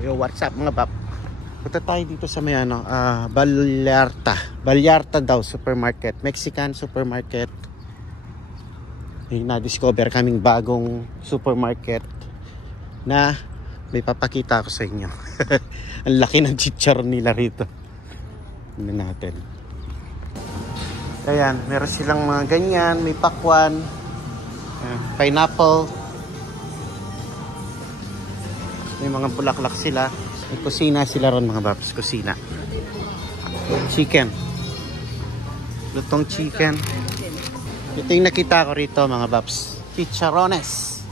Yo, what's up mga bab? Punta tayo dito sa may ano, Vallarta daw supermarket, Mexican supermarket. May na-discover kaming bagong supermarket na may papakita ko sa inyo. Ang laki ng chicharon nila rito. Tingnan natin. Ayan, meron silang mga ganyan, may pakwan, pineapple. May mga bulaklak sila. May kusina sila ron mga babs. Kusina. Chicken. Lutong chicken. Ito yung nakita ko rito mga babs. Chicharones.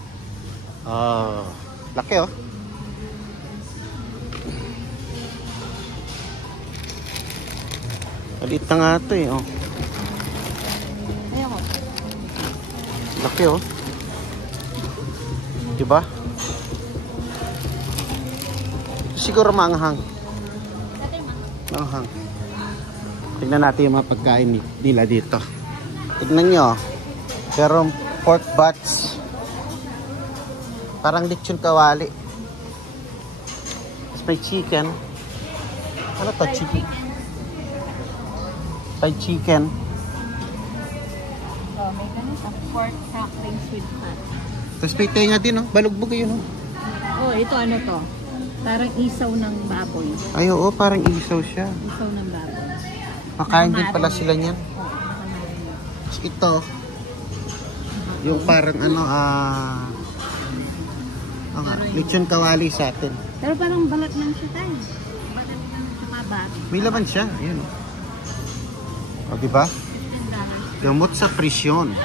Oh, laki oh. Maliit na nga ito eh oh. Laki oh. Diba? Siguro maanghang. Maanghang. Tignan natin yung mga pagkain nila dito. Tignan nyo. Pero pork butts. Parang lechon kawali. Tapos may chicken. Ano to? Chicken? Fried chicken. Oh, may ganito. Pork cracklings with fat. Tapos may tenga din oh. Balugbog yun oh. Oh, ito ano to? Parang isaw ng baboy. Ay oo, parang isaw siya. Isaw ng baboy. Makain din pala sila niyan. Tapos ito, yung parang ano, lechon kawali sa atin. Pero parang balat lang siya tayo. Balat lang sa baboy. May laman siya, ayun. O, diba? Gamot sa presyon.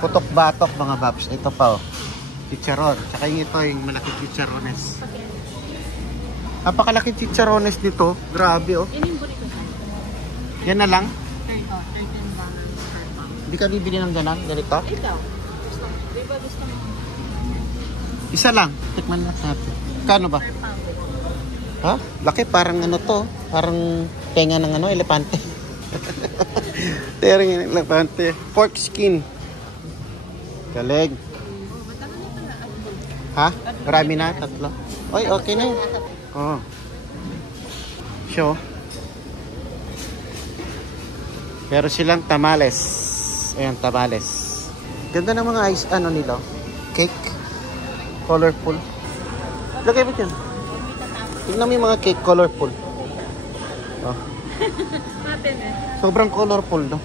Putok-batok mga babs. Ito pa oh. Chicharon. Tsaka yung ito, yung malaking chicharones. Napakalaking chicharones dito. Grabe oh. Yan na lang? $13 per pound. Hindi ka bibili ng ganang ganito? Ito. Di ba gusto mo? Isa lang. Tikman lang natin. Kano ba? Per pound. Ha? Laki. Parang ano to. Parang tenga ng ano, elepante. Tenga ng elepante. Pork skin. Galeg. Ha? Marami na? Tatlo? Oy, okay na yun. Oh. Show. Pero silang tamales. Ayan, tamales. Ganda ng mga ice, ano nila. Cake. Colorful. Lagay mo dyan. Tignan mo yung mga cake, colorful. Oh. Sobrang colorful, no?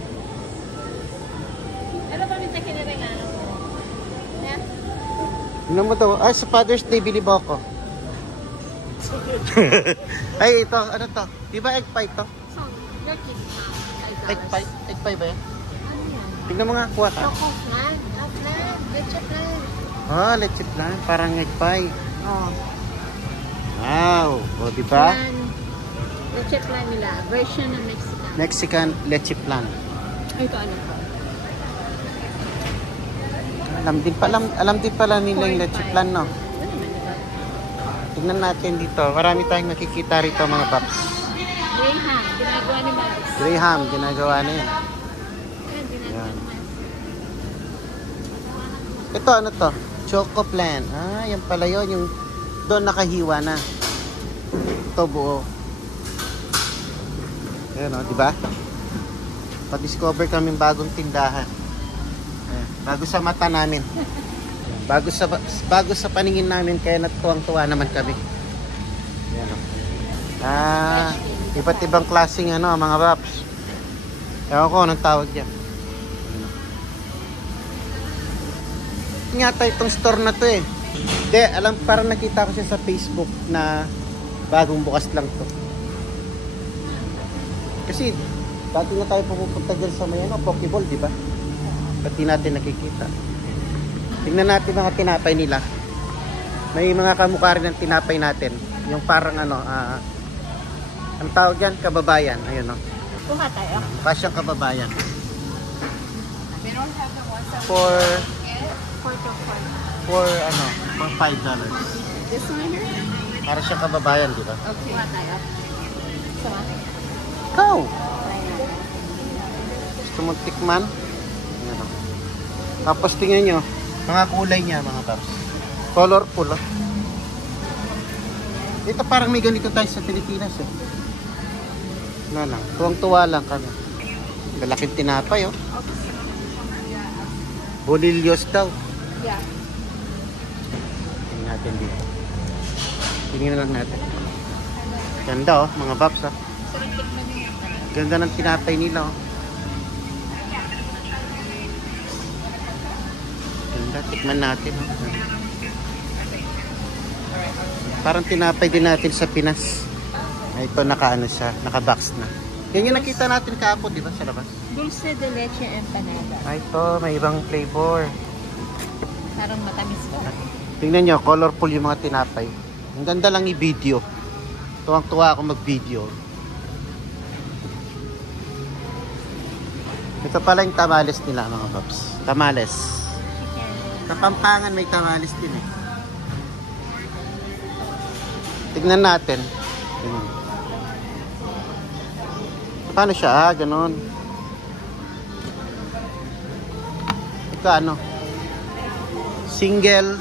Tignan mo to. Ay, sa Father's Day, bili ba ako? Ay, ito. Ano to? Di ba egg pie to? Egg pie? Egg pie ba yan? Tignan mo nga, kuha ka. Choco flan. Leche flan. Ah, leche flan. Parang egg pie. Oh. Wow. O, di ba? Leche flan nila. Version ng Mexican. Mexican leche flan. Ito ano po? Alam din pala nila yung leche flan, no? Tignan natin dito. Marami tayong nakikita rito, mga paps. Graham. Ginagawa ni Max. Graham, ginagawa na yan. Yan. Ito, ano to? Choco flan. Ah, yan pala yun. Yung doon nakahiwa na. Ito buo. Ayan o, diba? Pa-discover kaming bagong tindahan. Ayan, bago sa mata namin. Bago sa paningin namin, kaya natuwang-tuwa naman kami. Ayan o. Ah, iba't ibang klaseng ano, mga paps. Ewan ko, anong tawag yan? Nga tayo itong store na to eh. Hindi, alam, parang nakita ko siya sa Facebook na bagong bukas lang to. Kasi, dati na tayo pupunta dyan sa may ano, Pokeball, di ba? Pati natin nakikita. Tingnan natin mga tinapay nila. May mga kamukha rin ng tinapay natin. Yung parang ano, ang tawag dyan, kababayan. Ayun o. Kuha tayo. Pasyang kababayan. For ano, for $5. This one here? Para siyang kababayan, di ba? Okay. Kuha tayo. So, Go! Gusto mo tikman? Ayan o. Tapos tingnan nyo, mga kulay niya, mga paps. Colorful, oh. Ito parang may ganito tayo sa Pilipinas eh. Wala lang. Tuwang-tuwa lang kami. Lalaking tinapay oh. Bolillos daw. Yeah. Tingnan natin dito. Tingnan lang natin. Ganda oh, mga babs oh. Ganda ng tinapay nila oh. Ganda, tikman natin oh. Parang tinapay din natin sa Pinas. Ito naka-ano siya, naka-box na. Yan yung nakita natin kahapon, di ba, sa labas? Dulce de leche empanada. Ito, may ibang flavor. Parang matamis ko. Tingnan nyo, colorful yung mga tinapay. Ang ganda lang i-video. Tuwang-tuwa ako mag-video. Ito pala yung tamales nila, mga babs. Tamales. Kapampangan may tamales din eh. Tignan natin. Tignan. Paano siya? Ah, ganon. Ito ano? Single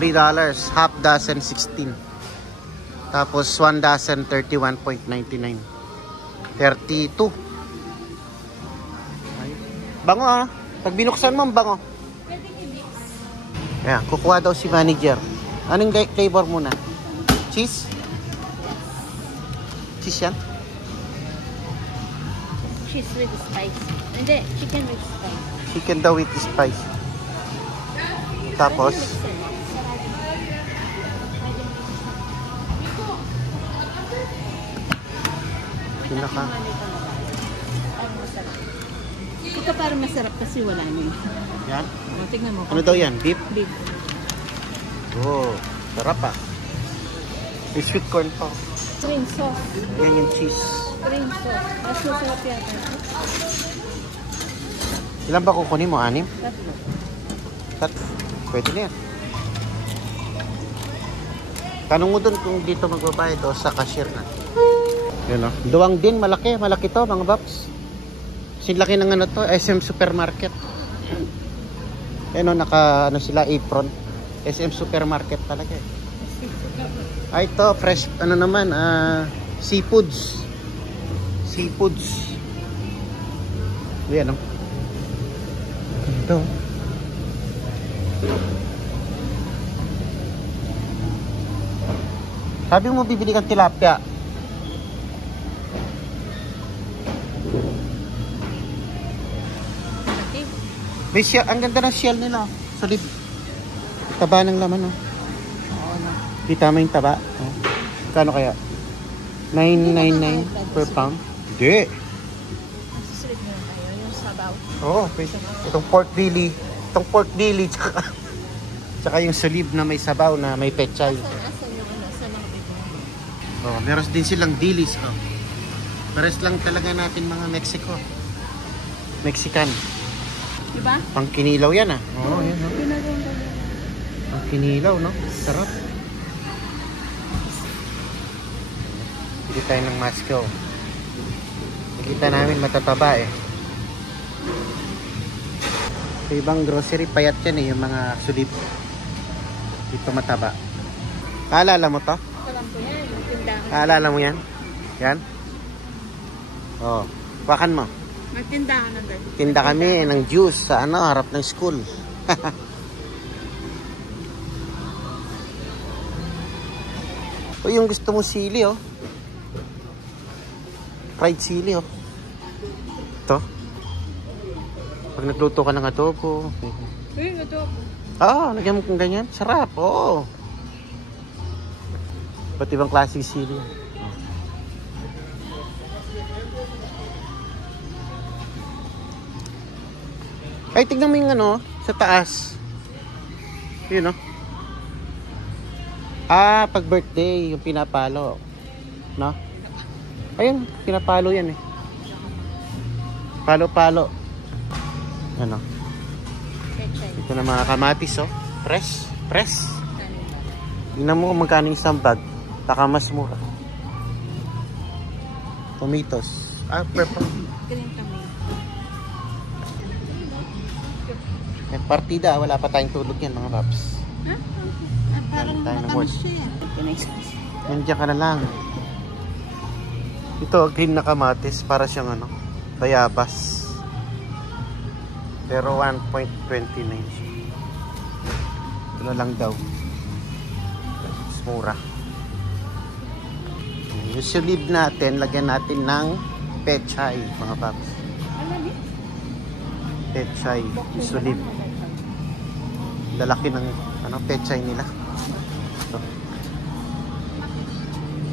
$3. Half dozen 16. Tapos 1 dozen 31.99. 32. Bango ah. Pag binuksan mo, ang bango. Ayan, kukuha daw si manager. Anong flavor muna? Cheese? Cheese yan? Cheese with spice. Hindi, chicken with spice. Chicken daw with spice. Tapos, pinaka. Ito parang masarap kasi wala na. Yan? Tignan mo. Ano daw yan? Beef? Beef. Oh, sarap ah. May sweet corn pa. Cream sauce. Yan yung cheese. Cream sauce. Mas masarap yata. Ilan ba kukunin mo? 6? Tatlo. Tatlo. Pwede na yan. Tanong mo dun kung dito magbabayad o sa cashier na. Yun o. Duwang din, malaki. Malaki to mga babs. Sinlaki ng ano to, SM Supermarket. Yan o, naka ano sila, apron. SM Supermarket talaga eh. Ay, ito, fresh, ano naman, seafoods. Seafoods. Yan o. Ito. Sabi mo bibili kang tilapia. May shell, ang ganda ng shell nila. Solid. Taba ng laman, oh. Di tama yung taba. Oh. Kano kaya? 9.99 per pound? Hindi. Susunod na tayo yung sabaw. Oo, pwede. Itong pork belly. Itong pork belly. Tsaka yung solib na may sabaw na may pechay. Asan yung ano, sa mga bibig? Oh, meron din silang dilis. Oh. Pares lang talaga natin mga Mexico. Mexican. Diba? Pangkinilaw yan ah. Oo, yan oh. Ginagawang ganyan. Pangkinilaw, no? Sarap. Hindi tayo ng Moscow. Nakita namin matataba eh. Sa ibang grocery, payat yan eh, yung mga sulip. Dito mataba. Kaalala mo to? Alam ko yan, yung tindahan. Kaalala mo yan? Yan? Oo. Wakan mo. Magtindahan na doon. Tinda kami ng juice sa ano, harap ng school. O yung gusto mo sili oh. Fried sili oh. Ito. Pag nagluto ka ng adobo. Ito. Lagyan mo kung ganyan. Sarap, oo. Ba't ibang klaseng sili? Ay, tignan mo yung ano, sa taas. Yun, no? Pag birthday, yung pinapalo. No? Ayun, pinapalo yan eh. Palo-palo. Ano? Ito na mga kamatis, oh. Press. Tingnan mo kung magkano isang bag. Taka mas mura. Tomatoes. Purple. Green tomato. Partida, wala pa tayong tulog yan mga paps. Parang Tayo ng matamis work. siya yan. Nandiyan ka na lang. Ito, green na kamatis. Para siyang ano, bayabas. Pero 1.29 siya. Ito na lang daw. Mas mura. Yung silib natin, lagyan natin ng pechay, mga paps. Pechay, yung silib. Lalaki ng ano, pechay nila. Ito.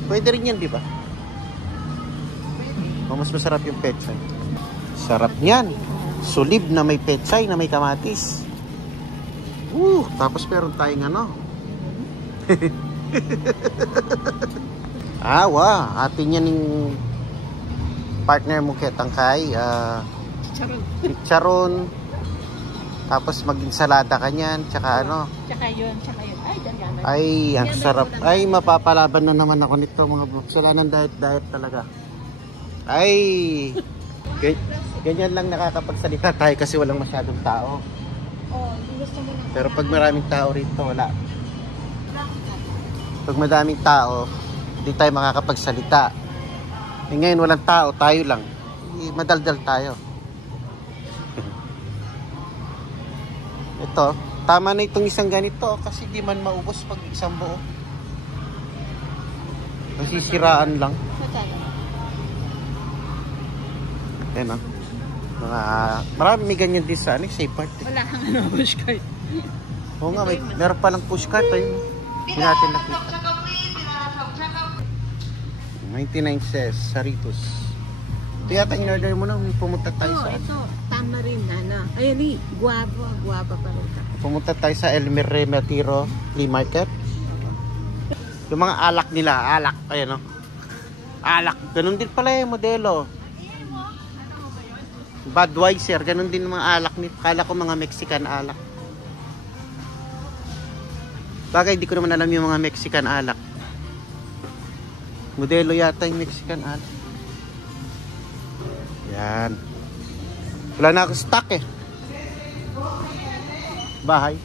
Pwede rin yan, di ba? O, mas masarap yung pechay. Sarap niyan. Sulib na may pechay, na may kamatis. Tapos meron tayong ano. Atin yan yung partner mo ketangkay. Chicharon. Tapos mag-insalada ka niyan. Tsaka ano. Tsaka yun. Ay, ang sarap. Ay, mapapalaban na naman ako nito mga boss. Wala ng diet talaga. Ay, ganyan lang nakakapagsalita tayo kasi walang masyadong tao. Pero pag maraming tao rito, wala. Pag madaming tao, hindi tayo makakapagsalita. Ngayon walang tao, tayo lang. Madaldal tayo. Ito, tama na itong isang ganito kasi di man maubos pag isang buo. Nasisiraan lang. Ayan o. Marami may ganyan din sa safe part. Wala kang pushcart. Oo nga, meron palang pushcart. Ayun. Hindi natin nakita. 99 cents, Saritos. Ito yata in-order mo na, pumunta tayo sa... ito. Tama rin, Ayun, guwapa pa rin. Pumunta tayo sa Elmer Rematiro Flea Market. Yung mga alak nila, ayan o. Alak, ganun din pala yung modelo. Budweiser, ganun din mga alak nito. Kala ko mga Mexican alak. Bagay, hindi ko naman alam yung mga Mexican alak. Modelo yata yung Mexican alak. Yan. Wala na ako stock eh. Bahay.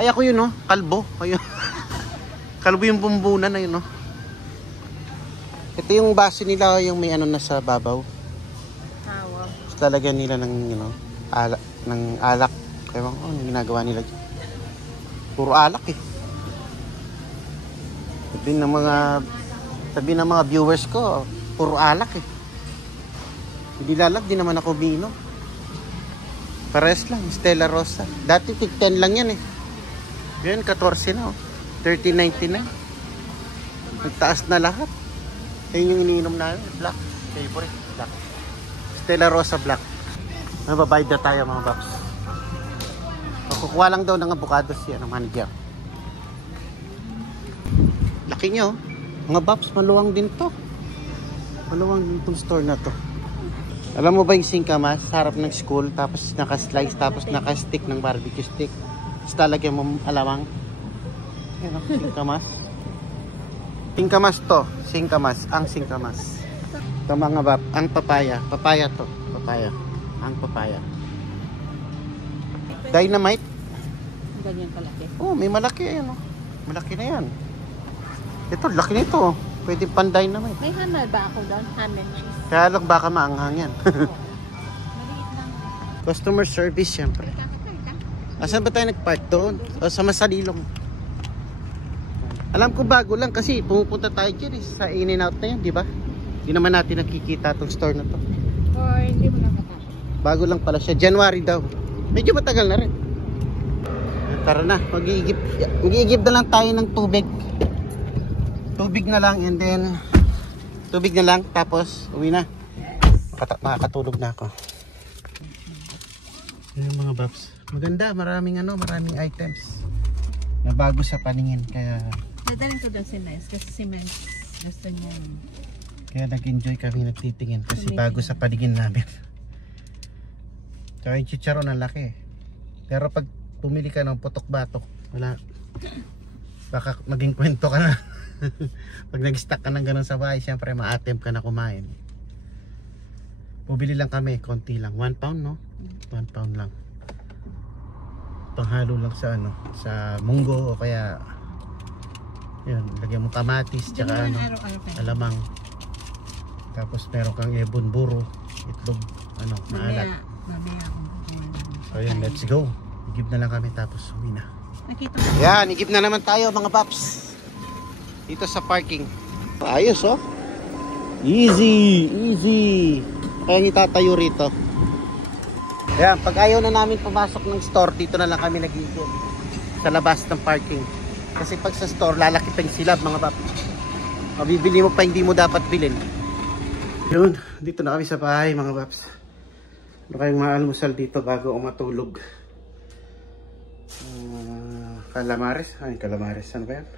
Ay, ako yun, no? Kalbo. Ayun. Kalbo yung bumbunan na yun, no? Ito yung base nila, yung may ano na sa babaw. Lalagyan nila ng alak. Kaya ano ginagawa nila dyan? Puro alak eh. Sabi ng mga viewers ko, puro alak eh. Hindi lalag, di naman ako bino. Pares lang, Stella Rosa. Dati tig 10 lang yan eh. Yan, 14 na oh. 13.99. Nagtaas na lahat. Ayun yung iniinom na yun. Black. Favorite. Black. Stella Rosa Black. Mababayad na tayo mga box. Kukuha lang daw ng avocado siya ng manager. Laki nyo. Mga box, maluwang din to. Maluwang din itong store na to. Alam mo ba yung singkamas sa harap ng school, tapos naka-slice, tapos naka-stick ng barbecue stick. Tapos talagyan mo alawang. Yan o, singkamas. Singkamas to. Singkamas. Ang singkamas. Ito mga bab, ang papaya. Papaya to. Papaya. Ang papaya. Dynamite. Ganyan kalaki. Oh, may malaki yan. Oh. Malaki na yan. Ito, laki nito. Pwede pan dynamite. May hammer ba ako doon? Hammer cheese. Kaya lang baka maanghang yan. Maliit lang. Customer service, syempre. Asan ba tayo nag-park doon? O sa Masalilong. Alam ko bago lang kasi pumupunta tayo dyan eh, sa In-N-Out na yan, di ba? Hindi naman natin nakikita itong store na to. Or hindi mo na matapos. Bago lang pala siya. January daw. Medyo matagal na rin. Tara na. Mag-iigib na lang tayo ng tubig. Tubig na lang and then tubig na lang tapos uwi na. Makakatulog na ako. Yung mga babs. Maganda. Maraming items na bago sa paningin. Kaya Nadaling ko doon si Mens kasi si Mens gusto niya. Kaya nag-enjoy kami nagtitingin kasi bago sa paningin namin. Tsaka yung chicharon ang laki. Pero pag pumili ka ng putok-batok, wala. Baka maging kwento ka na. Pag nag-stack ka ng ganun sa bahay, syempre ma-attempt ka na kumain. Pubili lang kami, konti lang. 1 pound, no? 1 pound lang. Panghalo lang sa sa munggo o kaya Yun, lagyan mo kamatis, tsaka ano, alamang. Tapos meron kang ebon buro, itlog, ano, maalat. Mamaya akong So yun, let's go. Igib na lang kami tapos uwi na. Nakita Yan, igib na naman tayo mga paps. Dito sa parking. Ayos oh. Easy, easy. Kaya itatayo rito. Yan, pag ayaw na namin pumasok ng store, dito na lang kami nag-igib. Sa labas ng parking. Kasi pag sa store, lalaki pa yung silab mga paps. Mabibili mo pa hindi mo dapat bilhin. Yun, dito na kami sa bahay mga paps. Ano kayong maalmusal dito bago matulog? Calamares. Ay, calamares. Ano ba yan?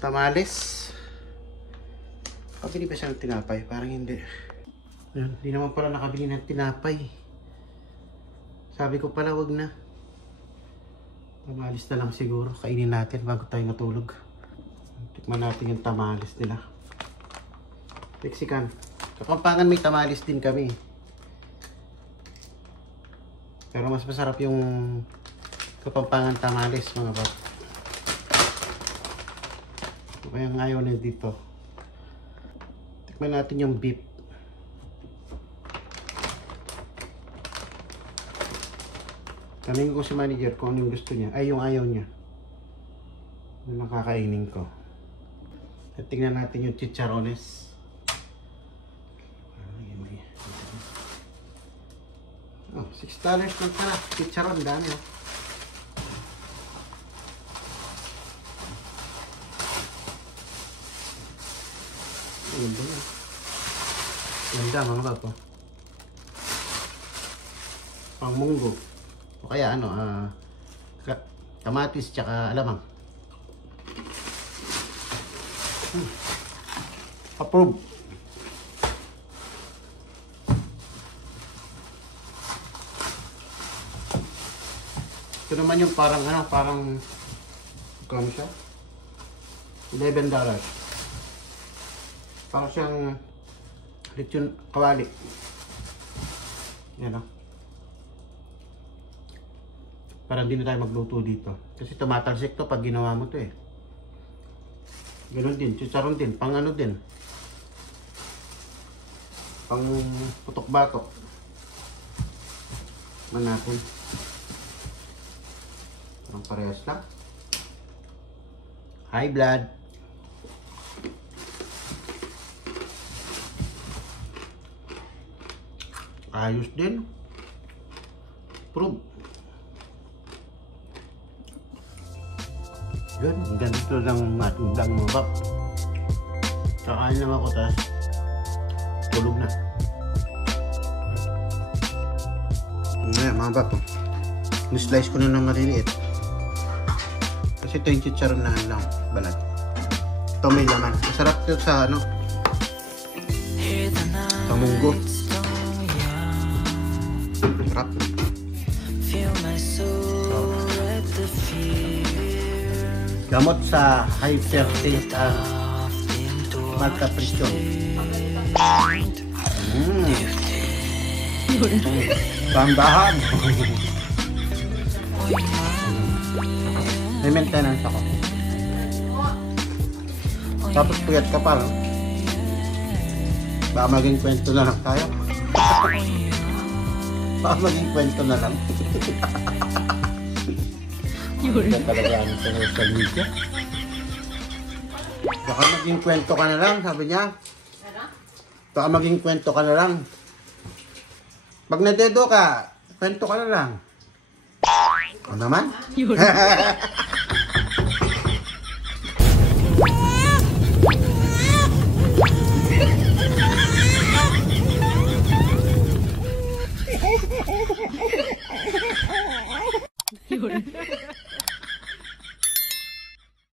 Tamales. Nakabili ba siya ng tinapay? Parang hindi. Yan, hindi naman pala nakabili ng tinapay. Sabi ko pala wag na. Tamales na lang siguro. Kainin natin bago tayo matulog. Tikman natin yung tamales nila. Mexican. Kapampangan may tamales din kami. Pero mas masarap yung Kapampangan tamales mga bab. Kaya nga ayaw na dito. Tikman natin yung beef. Tanungin ko si manager kung anong gusto niya. Ay, yung ayaw niya. Yung nakakainin ko. At tingnan natin yung chicharones. Oh, $6 lang pala. Chicharon, dami oh. Ganda yan. Ganda mga babo. Pang munggo. O kaya ano, kamatis tsaka alamang. Approve. Ito naman yung parang ano, parang kano siya? $11. Parang siyang lechon kawali. Yan o. Parang hindi na tayo magluto dito. Kasi tumatalsik to pag ginawa mo to eh. Ganun din, chicharon din, pang ano din. Pang putok-batok. Man natin. Parang parehas lang. High blood. Ayos din. Prove. Yun, ganito lang matundang mga bab. Kakain lang ako, tas tulog na. Ngayon mga bab, ni-slice ko na ng maliliit. Kasi ito yung chicharon na lang, balat. Ito may laman. Masarap ito sa ano, sa munggo. Sarap. Gamot sa hypertension at malnutrition. Bandahan. May maintenance ako. Tapos puyat ka pa, no? Baka maging kwento na lang tayo. Baka maging kwento na lang. Hindi talaga ano sa social media. Baka maging kwento ka na lang, sabi niya. Baka maging kwento ka na lang. Pag nadedo ka, kwento ka na lang. Ano naman?